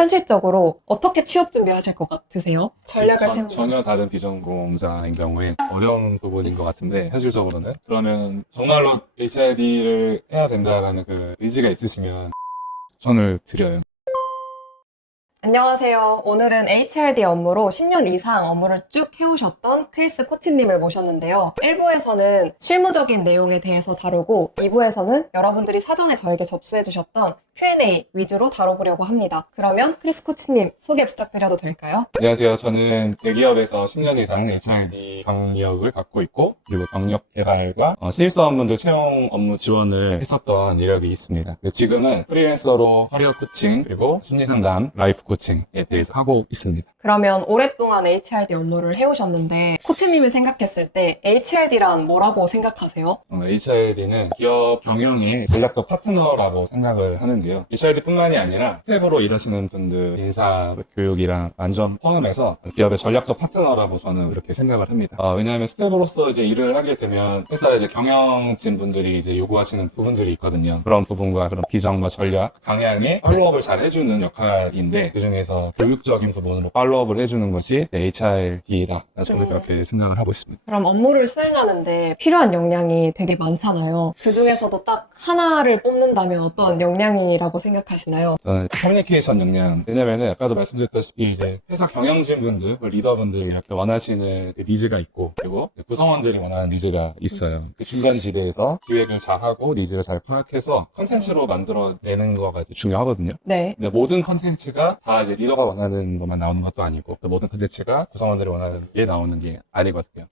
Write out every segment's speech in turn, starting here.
현실적으로 어떻게 취업 준비하실 것 같으세요? 전략을 세우는. 전혀 다른 비전공자인 경우에 어려운 부분인 것 같은데, 현실적으로는. 그러면 정말로 HRD를 해야 된다라는 그 의지가 있으시면 추천을 드려요. 안녕하세요. 오늘은 HRD 업무로 10년 이상 업무를 쭉 해오셨던 크리스 코치님을 모셨는데요. 1부에서는 실무적인 내용에 대해서 다루고 2부에서는 여러분들이 사전에 저에게 접수해주셨던 Q&A 위주로 다뤄보려고 합니다. 그러면 크리스 코치님 소개 부탁드려도 될까요? 안녕하세요. 저는 대기업에서 10년 이상 HRD 경력을 갖고 있고, 그리고 경력 개발과 신입사원분들 채용 업무 지원을 했었던 이력이 있습니다. 지금은 프리랜서로 커리어 코칭, 그리고 심리상담, 라이프 코칭에 대해서 하고 있습니다. 그러면 오랫동안 HRD 업무를 해오셨는데 코치님이 생각했을 때 HRD란 뭐라고 생각하세요? HRD는 기업 경영의 전략적 파트너라고 생각을 하는데요. HRD뿐만이 아니라 스텝으로 일하시는 분들 인사 교육이랑 완전 포함해서 기업의 전략적 파트너라고 저는 그렇게 생각을 합니다. 왜냐하면 스텝으로서 이제 일을 하게 되면 회사의 이제 경영진 분들이 이제 요구하시는 부분들이 있거든요. 그런 부분과 그런 비전과 전략, 방향에 팔로업을 잘 해주는 역할인데, 그 중에서 교육적인 부분으로 팔로업을 해주는 것이 HRD다. 저는 그렇게 생각을 하고 있습니다. 그럼 업무를 수행하는데 필요한 역량이 되게 많잖아요. 그 중에서도 딱 하나를 뽑는다면 어떤 역량이라고 생각하시나요? 저는 커뮤니케이션 역량. 왜냐면은 아까도 말씀드렸다시피 이제 회사 경영진 분들, 리더분들이 이렇게 원하시는 그 니즈가 있고, 그리고 구성원들이 원하는 니즈가 있어요. 그 중간 지대에서 기획을 잘하고 니즈를 잘 파악해서 컨텐츠로 만들어내는 거가 이제 중요하거든요. 네. 근데 모든 컨텐츠가 다 이제 리더가 원하는 것만 나오는 것도 아니고, 그 모든 컨텐츠가 구성원들이 원하는 게 나오는 게 아니거든요.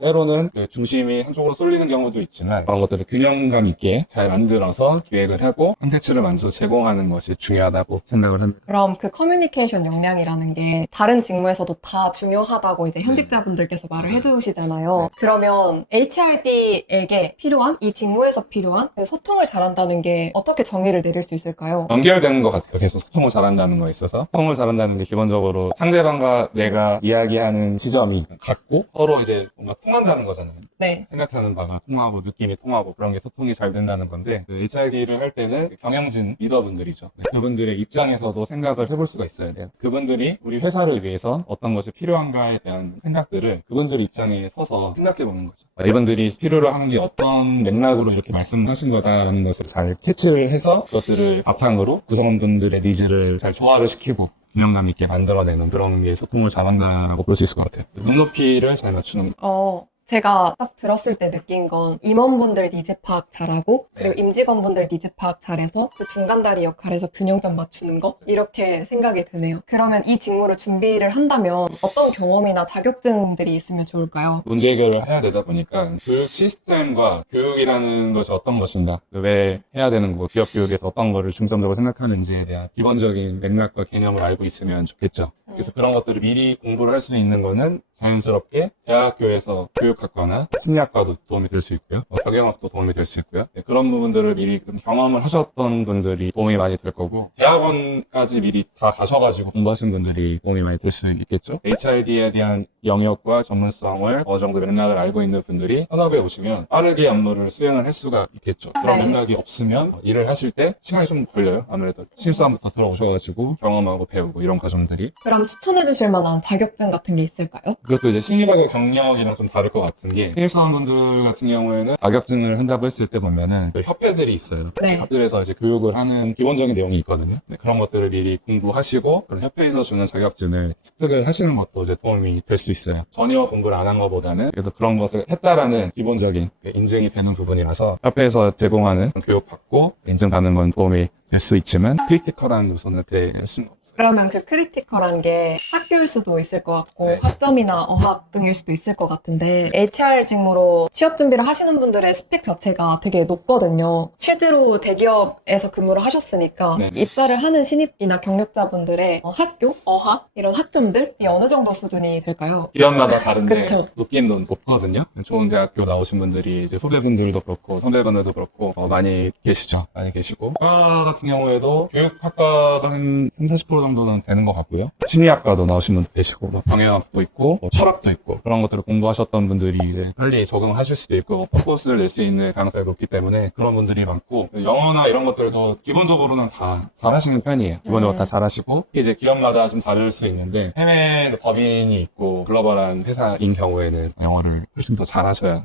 때로는 그 중심이 한쪽으로 쏠리는 경우도 있지만, 그런 것들을 균형감 있게 잘 만들어서 기획을 하고 컨텐츠를 만들어 제공하는 것이 중요하다고 생각을 합니다. 그럼 그 커뮤니케이션 역량이라는 게 다른 직무에서도 다 중요하다고 이제 현직자분들께서 말을 해주시잖아요. 그러면 HRD에게 필요한, 이 직무에서 필요한 그 소통을 잘한다는 게 어떻게 정의를 내릴 수 있을까요? 연결되는 것 같아요. 계속 소통을 잘한다는 거에 있어서. 소통을 잘한다는 게 기본적으로 상대방과 내가 이야기하는 지점이 같고, 서로 이제 뭔가 통한다는 거잖아요. 네. 생각하는 바가 통하고 느낌이 통하고 그런 게 소통이 잘 된다는 건데, 그 HRD를 할 때는 경영진 리더분들이죠. 그분들의 입장에서도 생각을 해볼 수가 있어야 돼요. 그분들이 우리 회사를 위해서 어떤 것이 필요한가에 대한 생각들을 그분들 입장에 서서 생각해 보는 거죠. 이분들이 필요로 하는 게 어떤 맥락으로 이렇게 말씀하신 거다라는 것을 잘 캐치를 해서 그것들을 바탕으로 구성원분들의 니즈를 잘 조화를 시키고 균형감 있게 만들어내는 그런 게 소통을 잘한다라고 볼 수 있을 것 같아요. 눈높이를 잘 맞추는 거. 제가 딱 들었을 때 느낀 건 임원분들 니즈 파악 잘하고 그리고 임직원분들 니즈 파악 잘해서 그 중간다리 역할에서 균형점 맞추는 거 이렇게 생각이 드네요. 그러면 이 직무를 준비를 한다면 어떤 경험이나 자격증들이 있으면 좋을까요? 문제 해결을 해야 되다 보니까 교육 시스템과 교육이라는 것이 어떤 것인가, 왜 해야 되는 거, 기업 교육에서 어떤 거를 중점적으로 생각하는지에 대한 기본적인 맥락과 개념을 알고 있으면 좋겠죠. 그래서 그런 것들을 미리 공부를 할 수 있는 거는 자연스럽게 대학교에서 교육학과나 심리학과도 도움이 될 수 있고요. 경영학도 도움이 될 수 있고요. 그런 부분들을 미리 경험을 하셨던 분들이 도움이 많이 될 거고, 대학원까지 미리 다 가셔가지고 공부하신 분들이 도움이 많이 될 수 있겠죠. HRD에 대한 영역과 전문성을 어느 정도 맥락을 알고 있는 분들이 현업에 오시면 빠르게 업무를 수행을 할 수가 있겠죠. 그런 네. 맥락이 없으면 일을 하실 때 시간이 좀 걸려요. 아무래도 신입사원부터 들어오셔가지고 경험하고 배우고 이런 과정들이. 그럼 추천해 주실 만한 자격증 같은 게 있을까요? 그것도 이제 신입학의 경력이랑 좀 다를 것 같은 게, 신입사원분들 같은 경우에는 자격증을 한다고 했을 때 보면은 그 협회들이 있어요. 네. 협회에서 이제 교육을 하는 기본적인 내용이 있거든요. 그런 것들을 미리 공부하시고 그런 협회에서 주는 자격증을 습득을 하시는 것도 이제 도움이 될 수 있어요. 전혀 공부를 안 한 것보다는 그래도 그런 것을 했다라는 기본적인 인증이 되는 부분이라서 협회에서 제공하는 교육받고 인증받는 건 도움이 될 수 있지만 크리티컬한 요소는 될 수는 없어요. 그러면 그 크리티컬한 게 학교일 수도 있을 것 같고 네. 학점이나 어학 등일 수도 있을 것 같은데 HR 직무로 취업 준비를 하시는 분들의 스펙 자체가 되게 높거든요. 실제로 대기업에서 근무를 하셨으니까 네. 입사를 하는 신입이나 경력자분들의 학교, 어학 이런 학점들이 어느 정도 수준이 될까요? 기업마다 다른데 그쵸. 높긴 높거든요. 좋은 대학교 나오신 분들이 이제 후배분들도 그렇고 선배분들도 그렇고 많이 계시죠. 많이 계시고 과 같은 경우에도 교육학과가 한 30-40% 정도는 되는 것 같고요. 심리학과도 나오신 분도 계시고, 뭐 경영학도 있고, 뭐 철학도 있고, 그런 것들을 공부하셨던 분들이 이제 빨리 적응하실 수도 있고, 퍼포스를 낼 수 있는 가능성이 높기 때문에 그런 분들이 많고, 영어나 이런 것들도 기본적으로는 다 잘하시는 편이에요. 기본적으로 다 잘하시고, 이제 기업마다 좀 다를 수 있는데, 해외 법인이 있고, 글로벌한 회사인 경우에는 영어를 훨씬 더 잘하셔야.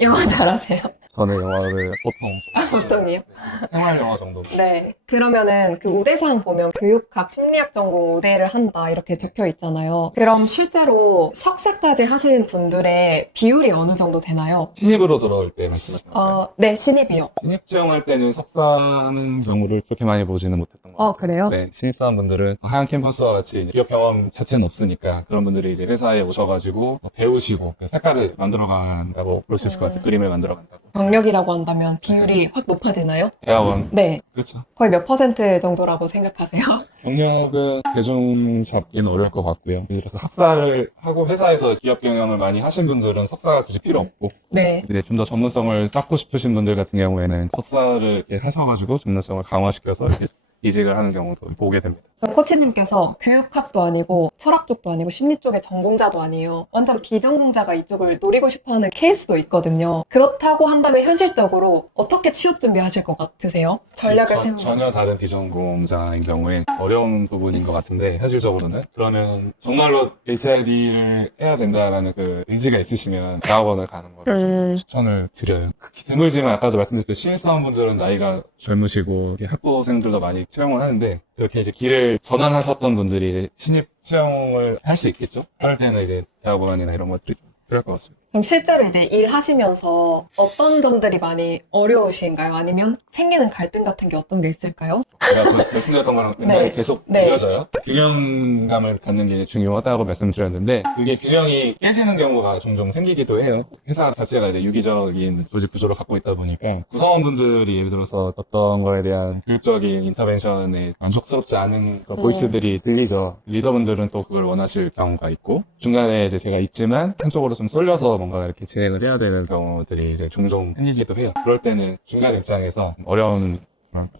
영어 잘하세요? 저는 영어를 보통 보통이요? 생활 영어 정도. 네. 그러면은 그 우대상 보면 교육학, 심리학 전공 우대를 한다 이렇게 적혀 있잖아요. 그럼 실제로 석사까지 하시는 분들의 비율이 어느 정도 되나요? 신입으로 들어올 때 말씀하시나요? 네, 신입이요. 신입 채용할 때는 석사하는 경우를 그렇게 많이 보지는 못했던 것 같아요. 그래요? 네, 신입사원분들은 하얀 캠퍼스와 같이 이제 기업 경험 자체는 없으니까 그런 분들이 이제 회사에 오셔가지고 배우시고 그 색깔을 만들어간다고 볼 수 있을 것 같아요. 그림을 만들어간다고. 경력이라고 한다면 비율이 확 높아지나요? 대학원. 네. 그렇죠. 거의 몇 퍼센트 정도라고 생각하세요? 경력은 대중 잡기는 어려울 것 같고요. 예를 들어서 학사를 하고 회사에서 기업 경영을 많이 하신 분들은 석사가 굳이 필요 없고 네. 근데 좀 더 전문성을 쌓고 싶으신 분들 같은 경우에는 석사를 이렇게 하셔가지고 전문성을 강화시켜서 이렇게 이직을 하는 경우도 보게 됩니다. 그럼 코치님께서 교육학도 아니고 철학 쪽도 아니고 심리 쪽의 전공자도 아니에요. 완전 비전공자가 이쪽을 노리고 싶어하는 케이스도 있거든요. 그렇다고 한다면 현실적으로 어떻게 취업 준비하실 것 같으세요? 전략을 세우는 전혀 다른 비전공자인 경우에 어려운 부분인 것 같은데 현실적으로는 그러면 정말로 HRD를 해야 된다라는 그 의지가 있으시면 대학원을 가는 거를 좀 추천을 드려요. 극히 드물지만 아까도 말씀드렸듯이 신입사원분들은 나이가 젊으시고 이렇게 학부생들도 많이 채용을 하는데 그렇게 이제 길을 전환하셨던 분들이 신입 채용을 할 수 있겠죠? 그럴 때는 이제 대학원이나 이런 것들이 좀 필요할 것 같습니다. 그럼 실제로 이제 일하시면서 어떤 점들이 많이 어려우신가요? 아니면 생기는 갈등 같은 게 어떤 게 있을까요? 제가 그 말씀드렸던 거랑 네. 계속 네. 이어져요. 균형감을 갖는 게 중요하다고 말씀드렸는데 그게 균형이 깨지는 경우가 종종 생기기도 해요. 회사 자체가 이제 유기적인 조직 구조를 갖고 있다 보니까 구성원분들이 예를 들어서 어떤 거에 대한 교육적인 인터벤션에 만족스럽지 않은 그런 보이스들이 들리죠. 리더분들은 또 그걸 원하실 경우가 있고 중간에 이제 제가 있지만 한쪽으로 좀 쏠려서 뭔가 이렇게 진행을 해야 되는 경우들이 이제 종종 생기기도 해요. 그럴 때는 중간 입장에서 어려운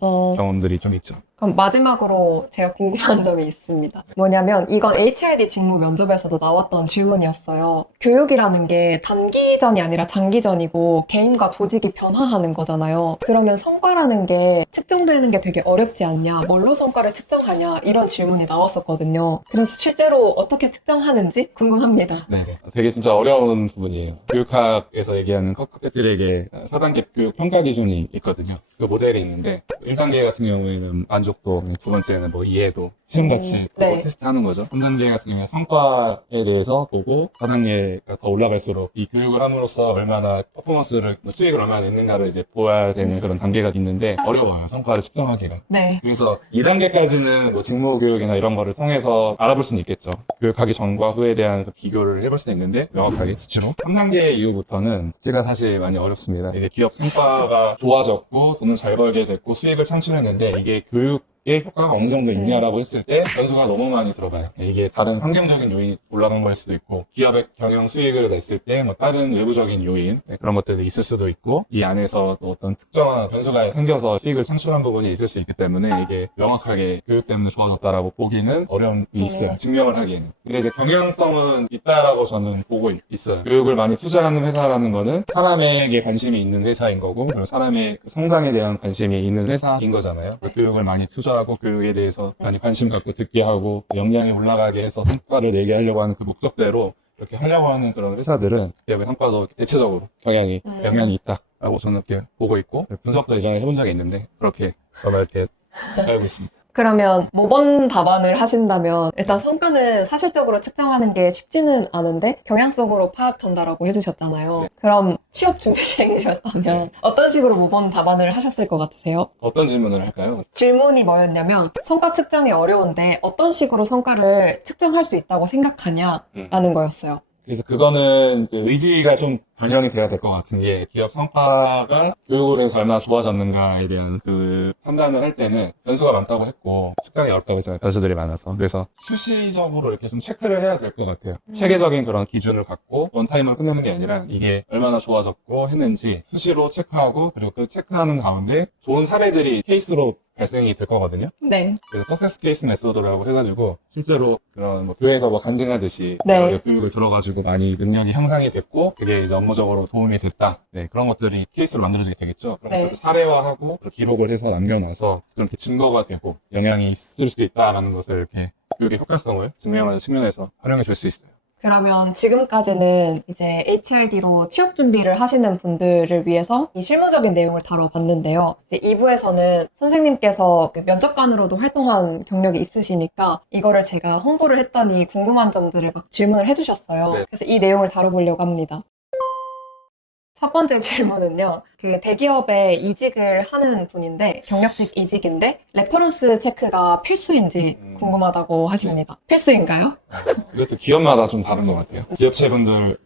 경험들이 좀 있죠. 그럼 마지막으로 제가 궁금한 점이 있습니다. 뭐냐면 이건 HRD 직무 면접에서도 나왔던 질문이었어요. 교육이라는 게 단기전이 아니라 장기전이고 개인과 조직이 변화하는 거잖아요. 그러면 성과라는 게 측정되는 게 되게 어렵지 않냐? 뭘로 성과를 측정하냐? 이런 질문이 나왔었거든요. 그래서 실제로 어떻게 측정하는지 궁금합니다. 네, 되게 진짜 어려운 부분이에요. 교육학에서 얘기하는 커크들에게 4단계 교육 평가 기준이 있거든요. 그 모델이 있는데 1단계 같은 경우에는 만족도, 두 번째는 뭐 이해도, 시험같이 네. 테스트하는 거죠. 3단계 같은 경우에 성과에 대해서 보고 4단계가 더 올라갈수록 이 교육을 함으로써 얼마나 퍼포먼스를, 수익을 얼마나 냈는가를 이제 보아야 되는 그런 단계가 있는데 어려워요. 성과를 측정하기가. 네. 그래서 2단계까지는 뭐 직무 교육이나 이런 거를 통해서 알아볼 수는 있겠죠. 교육하기 전과 후에 대한 그 비교를 해볼 수는 있는데 명확하게 수치로. 3단계 이후부터는 수치가 사실 많이 어렵습니다. 이게 기업 성과가 좋아졌고 돈을 잘 벌게 됐고 수익을 창출했는데 이게 교육의 효과가 어느 정도 있냐라고 했을 때 변수가 너무 많이 들어가요. 이게 다른 환경적인 요인이 올라간 걸 수도 있고 기업의 경영 수익을 냈을 때 뭐 다른 외부적인 요인 그런 것들이 있을 수도 있고 이 안에서 또 어떤 특정한 변수가 생겨서 수익을 창출한 부분이 있을 수 있기 때문에 이게 명확하게 교육 때문에 좋아졌다라고 보기는 어려움이 있어요. 증명을 하기에는. 근데 이제 경향성은 있다라고 저는 보고 있어요. 교육을 많이 투자하는 회사라는 거는 사람에게 관심이 있는 회사인 거고 그리고 사람의 그 성장에 대한 관심이 있는 회사인 거잖아요. 교육을 많이 투자하고 교육에 대해서 많이 관심 갖고 듣게 하고 역량이 올라가게 해서 성과를 내게 하려고 하는 그 목적대로 이렇게 하려고 하는 그런 회사들은 기업의 성과도 대체적으로 영향이 있다라고 저는 이렇게 보고 있고 분석도 예전에 해본 적이 있는데 그렇게 저는 이렇게 알고 있습니다. 그러면 모범 답안을 하신다면 일단 성과는 사실적으로 측정하는 게 쉽지는 않은데 경향성으로 파악한다라고 해주셨잖아요. 네. 그럼 취업 준비생이셨다면 네. 어떤 식으로 모범 답안을 하셨을 것 같으세요? 어떤 질문을 할까요? 질문이 뭐였냐면 성과 측정이 어려운데 어떤 식으로 성과를 측정할 수 있다고 생각하냐라는 거였어요. 그래서 그거는 이제 의지가 좀 반영이 돼야 될 것 같은 게 기업 성과가 교육을 해서 얼마나 좋아졌는가에 대한 그 판단을 할 때는 변수가 많다고 했고 측정이 어렵다고 했잖아요. 변수들이 많아서. 그래서 수시적으로 이렇게 좀 체크를 해야 될 것 같아요. 체계적인 그런 기준을 갖고 원타임을 끝내는 게 아니라 이게 얼마나 좋아졌고 했는지 수시로 체크하고 그리고 그 체크하는 가운데 좋은 사례들이 케이스로 발생이 될 거거든요. 네. 그래서 석세스 케이스 메소드라고 해가지고 실제로 그런 뭐 교회에서 뭐 간증하듯이 네. 여러 교육을 들어가지고 많이 능력이 향상이 됐고 그게 이제 업무적으로 도움이 됐다. 네, 그런 것들이 케이스로 만들어지게 되겠죠. 그런 네. 것들을 사례화하고 기록을 해서 남겨놔서 그렇게 증거가 되고 영향이 있을 수 있다라는 것을 이렇게 교육의 효과성을 증명하는 측면에서 활용해 줄 수 있어요. 그러면 지금까지는 이제 HRD로 취업 준비를 하시는 분들을 위해서 이 실무적인 내용을 다뤄봤는데요. 이제 2부에서는 선생님께서 그 면접관으로도 활동한 경력이 있으시니까 이거를 제가 홍보를 했더니 궁금한 점들을 막 질문을 해주셨어요. 네. 그래서 이 내용을 다뤄보려고 합니다. 첫 번째 질문은요. 그 대기업에 이직을 하는 분인데 경력직 이직인데 레퍼런스 체크가 필수인지 궁금하다고 하십니다. 필수인가요? 이것도 기업마다 좀 다른 것 같아요. 기업체분들,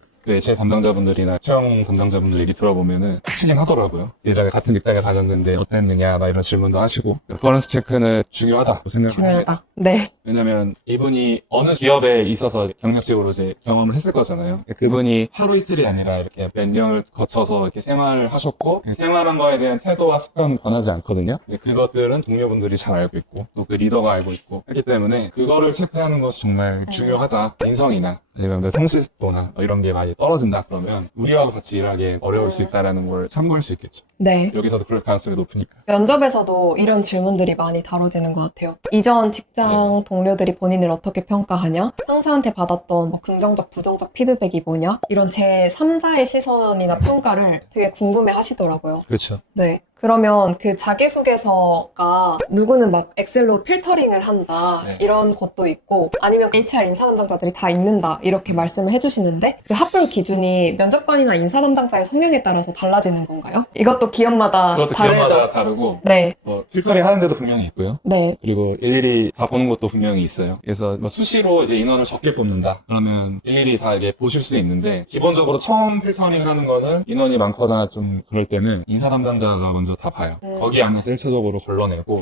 제 담당자분들이나 채용 담당자분들 얘기 들어보면은 치긴 하더라고요. 예전에 같은 직장에 다녔는데 어땠느냐, 막 이런 질문도 하시고. 레퍼런스 체크는 중요하다고 생각을 합니다. 중요하다. 네. 왜냐면 이분이 어느 기업에 있어서 경력직으로 이제 경험을 했을 거잖아요. 그분이 하루 이틀이 아니라 이렇게 몇 년을 거쳐서 이렇게 생활을 하셨고 그 생활한 거에 대한 태도와 습관은 변하지 않거든요. 근데 그것들은 동료분들이 잘 알고 있고 또 그 리더가 알고 있고 하기 때문에 그거를 체크하는 것이 정말 중요하다. 인성이나 아니면 그 성실도나 이런 게 많이 떨어진다 그러면 우리와 같이 일하기 어려울 수 있다는 걸 참고할 수 있겠죠. 네. 여기서도 그럴 가능성이 높으니까. 면접에서도 이런 질문들이 많이 다뤄지는 것 같아요. 이전 직장 동료들이 본인을 어떻게 평가하냐? 상사한테 받았던 뭐 긍정적, 부정적 피드백이 뭐냐? 이런 제3자의 시선이나 평가를 되게 궁금해 하시더라고요. 그렇죠. 네. 그러면 그 자기소개서가 누구는 막 엑셀로 필터링을 한다 네. 이런 것도 있고 아니면 HR 인사 담당자들이 다 읽는다 이렇게 말씀을 해주시는데 그 합불 기준이 면접관이나 인사 담당자의 성향에 따라서 달라지는 건가요? 이것도 기업마다 그것도 다르죠? 기업마다 다르고 네. 뭐 필터링 하는 데도 분명히 있고요. 네. 그리고 일일이 다 보는 것도 분명히 있어요. 그래서 뭐 수시로 이제 인원을 적게 뽑는다. 그러면 일일이 다 이게 보실 수 있는데 기본적으로 처음 필터링 하는 거는 인원이 많거나 좀 그럴 때는 인사 담당자가 먼저 다 봐요. 거기 안에서 1차적으로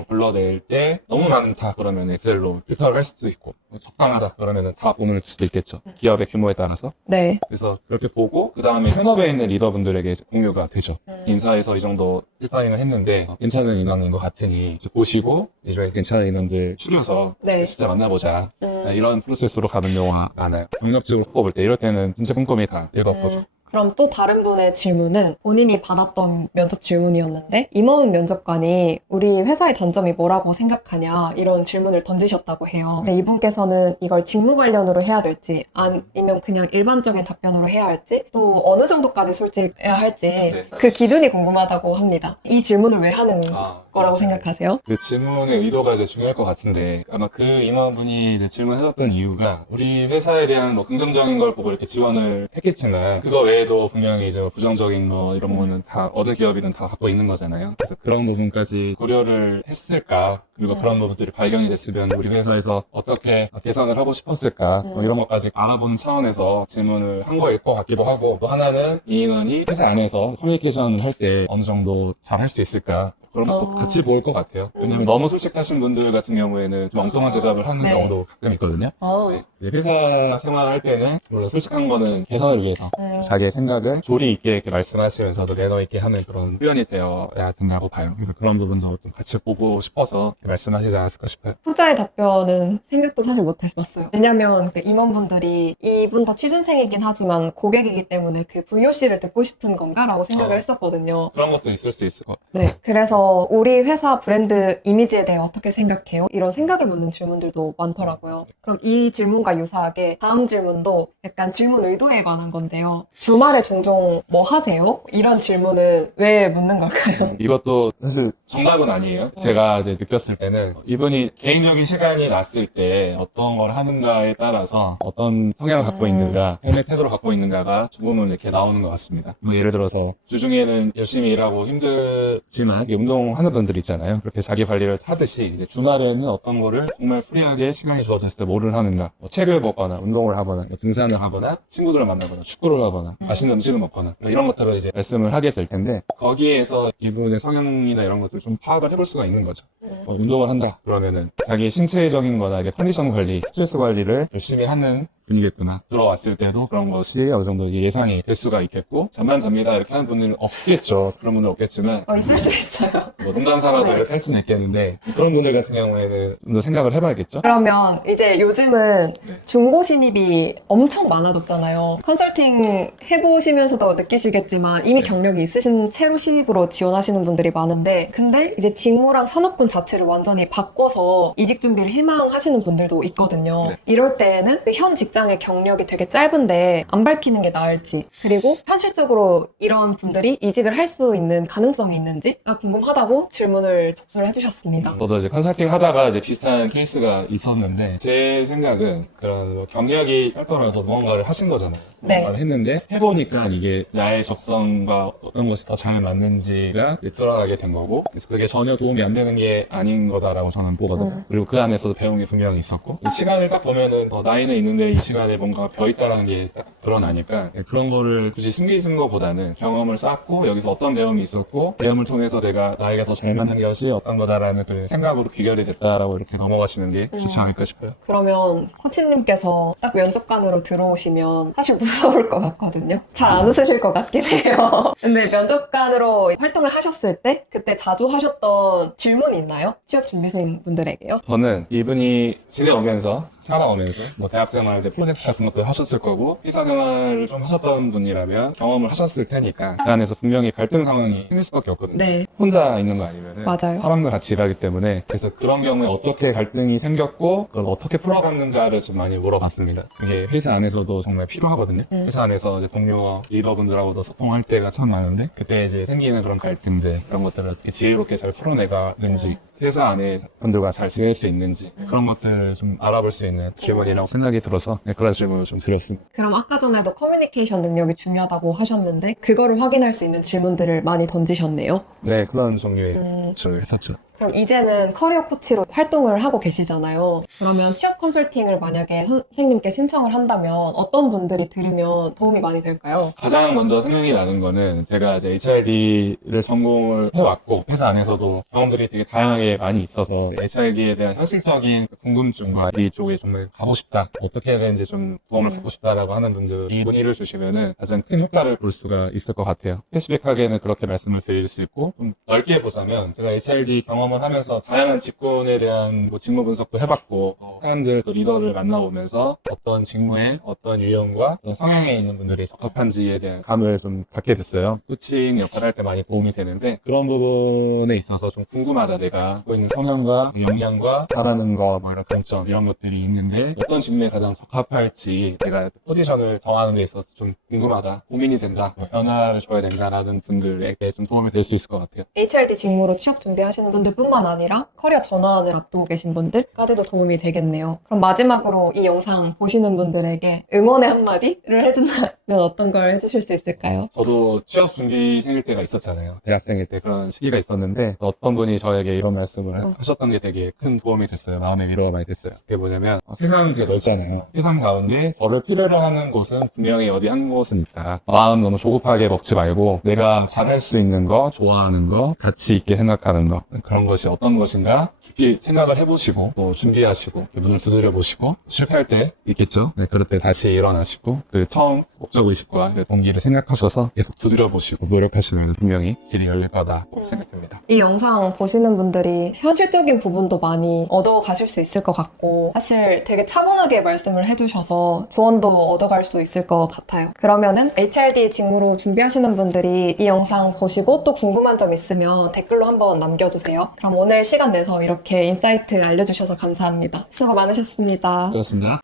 걸러낼 때 너무 많다 그러면 엑셀로 필터를 할 수도 있고 뭐 적당하다 그러면 다 보낼 수도 있겠죠. 기업의 규모에 따라서. 네. 그래서 그렇게 보고 그 다음에 현업에 있는 리더분들에게 공유가 되죠. 인사에서 이 정도 필터링을 했는데 괜찮은 인원인 것 같으니 보시고 이 중에 괜찮은 인원들 추려서 네. 진짜 만나보자. 이런 프로세스로 가는 경우가 많아요. 경력직으로 뽑을 때 이럴 때는 전체 꼼꼼히 다 읽어보죠. 그럼 또 다른 분의 질문은 본인이 받았던 면접 질문이었는데 임원 면접관이 우리 회사의 단점이 뭐라고 생각하냐 이런 질문을 던지셨다고 해요. 근데 이분께서는 이걸 직무 관련으로 해야 될지 아니면 그냥 일반적인 답변으로 해야 할지 또 어느 정도까지 솔직해야 할지 네. 그 기준이 궁금하다고 합니다. 이 질문을 왜 하는 거라고 맞아요. 생각하세요? 그 질문의 의도가 이제 중요할 것 같은데 아마 그 임원분이 이제 질문하셨던 이유가 우리 회사에 대한 뭐 긍정적인 걸 보고 이렇게 지원을 했겠지만 그거 외에도 분명히 이제 뭐 부정적인 거 이런 거는 다 어느 기업이든 다 갖고 있는 거잖아요. 그래서 그런 부분까지 고려를 했을까 그리고 그런 부분들이 발견이 됐으면 우리 회사에서 어떻게 개선을 하고 싶었을까 뭐 이런 것까지 알아보는 차원에서 질문을 한 거일 것 같기도 하고 또 하나는 이 인원이 회사 안에서 커뮤니케이션을 할 때 어느 정도 잘 할 수 있을까 그런 것도 같이 보일 것 같아요. 왜냐면 너무 솔직하신 분들 같은 경우에는 좀 엉뚱한 대답을 하는 네. 경우도 가끔 있거든요. 어. 이제 회사 생활할 때는 물론 솔직한 거는 개선을 위해서 자기의 생각을 조리 있게 이렇게 말씀하시면서도 매너 있게 하는 그런 표현이 되어야 된다고 봐요. 그래서 그런 부분도 좀 같이 보고 싶어서 이렇게 말씀하시지 않았을까 싶어요. 후자의 답변은 생각도 사실 못 해봤어요. 왜냐면 그 임원분들이 이분 다 취준생이긴 하지만 고객이기 때문에 그 VOC를 듣고 싶은 건가라고 생각을 했었거든요. 그런 것도 있을 수 있을 것 같아요. 네. 그래서 우리 회사 브랜드 이미지에 대해 어떻게 생각해요? 이런 생각을 묻는 질문들도 많더라고요. 그럼 이 질문과 유사하게 다음 질문도 약간 질문 의도에 관한 건데요. 주말에 종종 뭐 하세요? 이런 질문은 왜 묻는 걸까요? 이것도 사실 정답은 아니에요. 제가 이제 느꼈을 때는 이분이 개인적인 시간이 났을 때 어떤 걸 하는가에 따라서 어떤 성향을 갖고 있는가, 삶의 태도를 갖고 있는가가 조금은 이렇게 나오는 것 같습니다. 뭐 예를 들어서 주중에는 열심히 일하고 힘들지만 이게 운동하는 분들 있잖아요. 그렇게 자기 관리를 하듯이 이제 주말에는 어떤 거를 정말 프리하게 시간이 주어졌을 때 뭐를 하는가, 뭐 책을 보거나 운동을 하거나 뭐 등산을 하거나 친구들을 만나거나 축구를 하거나 맛있는 음식을 먹거나 이런 것들을 이제 말씀을 하게 될 텐데 거기에서 이분의 성향이나 이런 것들을 좀 파악을 해볼 수가 있는 거죠. 운동을 한다 그러면은 자기 신체적인 거나 이게 컨디션 관리, 스트레스 관리를 열심히 하는 분이겠구나. 들어왔을 때도 그런 것이 어느 정도 예상이 될 수가 있겠고, 잠만 잡니다 이렇게 하는 분은 없겠죠. 그런 분은 없겠지만 있을 수 있어요. 뭐 농담 삼아서 이렇게 할 수는 있겠는데, 그런 분들 같은 경우에는 좀 더 생각을 해봐야겠죠. 그러면 이제 요즘은 중고 신입이 엄청 많아졌잖아요. 컨설팅 해보시면서도 느끼시겠지만 이미 경력이 있으신 채로 신입으로 지원하시는 분들이 많은데, 근데 이제 직무랑 산업군 자체를 완전히 바꿔서 이직 준비를 희망하시는 분들도 있거든요. 네. 이럴 때는 현 직장의 경력이 되게 짧은데 안 밝히는 게 나을지, 그리고 현실적으로 이런 분들이 이직을 할 수 있는 가능성이 있는지가 궁금하다고 질문을 접수를 해주셨습니다. 저도 이제 컨설팅 하다가 이제 비슷한 케이스가 있었는데, 제 생각은 그런 뭐 경력이 짧더라도 무언가를 하신 거잖아요. 네. 무언가를 했는데 해보니까 이게 나의 적성과 어떤 것이 더 잘 맞는지가 드러나게 된 거고, 그래서 그게 전혀 도움이 안 되는 게 아닌 거다라고 저는 보거든요. 그리고 그 안에서도 배운 게 분명히 있었고, 이 시간을 딱 보면은 나이는 있는데 이 시간에 뭔가 벼 있다라는 게 딱 드러나니까, 그런 거를 굳이 숨기는 것보다는 경험을 쌓고 여기서 어떤 배움이 있었고, 배움을 통해서 내가 나에게 더 잘 맞는 것이 어떤 거다라는 그 생각으로 귀결이 됐다라고 이렇게 넘어가시는 게 좋지 않을까 싶어요. 그러면 코치님께서 딱 면접관으로 들어오시면 사실 무서울 것 같거든요. 잘 안 웃으실 것 같긴 해요. 근데 면접관으로 활동을 하셨을 때 그때 자주 하셨던 질문이 있나요? 취업 준비생 분들에게요? 저는 이분이 지내오면서, 살아오면서, 뭐 대학생활 때 프로젝트 같은 것도 하셨을 거고, 회사생활을 좀 하셨던 분이라면 경험을 하셨을 테니까 그 안에서 분명히 갈등 상황이 생길 수밖에 없거든요. 네. 혼자 있는 거 아니면은 맞아요. 사람과 같이 일하기 때문에, 그래서 그런 경우에 어떻게 갈등이 생겼고 그걸 어떻게 풀어갔는가를 좀 많이 물어봤습니다. 이게 회사 안에서도 정말 필요하거든요. 회사 안에서 이제 동료와 리더분들하고도 소통할 때가 참 많은데, 그때 이제 생기는 그런 갈등들, 그런 것들을 어떻게 지혜롭게 잘 풀어내가는지, 회사 안에 분들과 잘 지낼 수 있는지, 그런 것들을 좀 알아볼 수 있는 기회이라고 생각이 들어서 그런 질문을 좀 드렸습니다. 그럼 아까 전에도 커뮤니케이션 능력이 중요하다고 하셨는데 그거를 확인할 수 있는 질문들을 많이 던지셨네요. 네, 그런 종류의 저를 했었죠. 그럼 이제는 커리어 코치로 활동을 하고 계시잖아요. 그러면 취업 컨설팅을 만약에 선생님께 신청을 한다면 어떤 분들이 들으면 도움이 많이 될까요? 가장 먼저 생각이 나는 거는, 제가 이제 HRD를 전공을 해왔고 회사 안에서도 경험들이 되게 다양하게 많이 있어서 HRD에 대한 현실적인 궁금증과 이쪽에 정말 가고 싶다, 어떻게 해야 되는지 좀 도움을 받고 싶다라고 하는 분들이 문의를 주시면은 가장 큰 효과를 볼 수가 있을 것 같아요. 캐시백하게는 그렇게 말씀을 드릴 수 있고, 좀 넓게 보자면 제가 HRD 경험을 하면서 다양한 직군에 대한 뭐 직무 분석도 해봤고, 사람들 또 리더를 만나보면서 어떤 직무에 어떤 유형과 어떤 성향에 있는 분들이 적합한지에 대한 감을 좀 갖게 됐어요. 코칭 역할을 할 때 많이 도움이 되는데, 그런 부분에 있어서 좀 궁금하다, 내가 갖고 있는 성향과 역량과 잘하는 거, 뭐 이런 강점, 이런 것들이 있는데 어떤 직무에 가장 적합할지 내가 포지션을 정하는 데 있어서 좀 궁금하다, 고민이 된다, 뭐 변화를 줘야 된다라는 분들에게 좀 도움이 될 수 있을 것 같아요. HRD 직무로 취업 준비하시는 분들뿐만 아니라 커리어 전환을 앞두고 계신 분들까지도 도움이 되겠네요. 그럼 마지막으로 이 영상 보시는 분들에게 응원의 한마디를 해준다면 어떤 걸 해주실 수 있을까요? 저도 취업 준비생일 때가 있었잖아요. 대학생일 때 그런 시기가 있었는데, 어떤 분이 저에게 이런 말씀을 하셨던 게 되게 큰 도움이 됐어요. 마음의 위로가 많이 됐어요. 그게 뭐냐면, 세상은 되게 넓잖아요. 세상 가운데 저를 필요로 하는 곳은 분명히 어디 한 곳은 있다. 마음 너무 조급하게 먹지 말고 내가 잘할 수 있는 거, 좋아하는 거, 가치 있게 생각하는 거, 그런 것이 어떤 것인가 깊이 생각을 해보시고, 또 준비하시고, 문을 두드려보시고, 실패할 때 있겠죠. 네, 그럴 때 다시 일어나시고, 그 처음 목적의식과 그 동기를 생각하셔서 계속 두드려보시고 노력하시면 분명히 길이 열릴 거다고 생각됩니다. 이 영상 보시는 분들이 현실적인 부분도 많이 얻어가실 수 있을 것 같고, 사실 되게 차분하게 말씀을 해주셔서 조언도 얻어갈 수 있을 것 같아요. 그러면은 HRD 직무로 준비하시는 분들이 이 영상 보시고 또 궁금한 점 있으면 댓글로 한번 남겨주세요. 그럼 오늘 시간 내서 이렇게 인사이트 알려주셔서 감사합니다. 수고 많으셨습니다. 그렇습니다.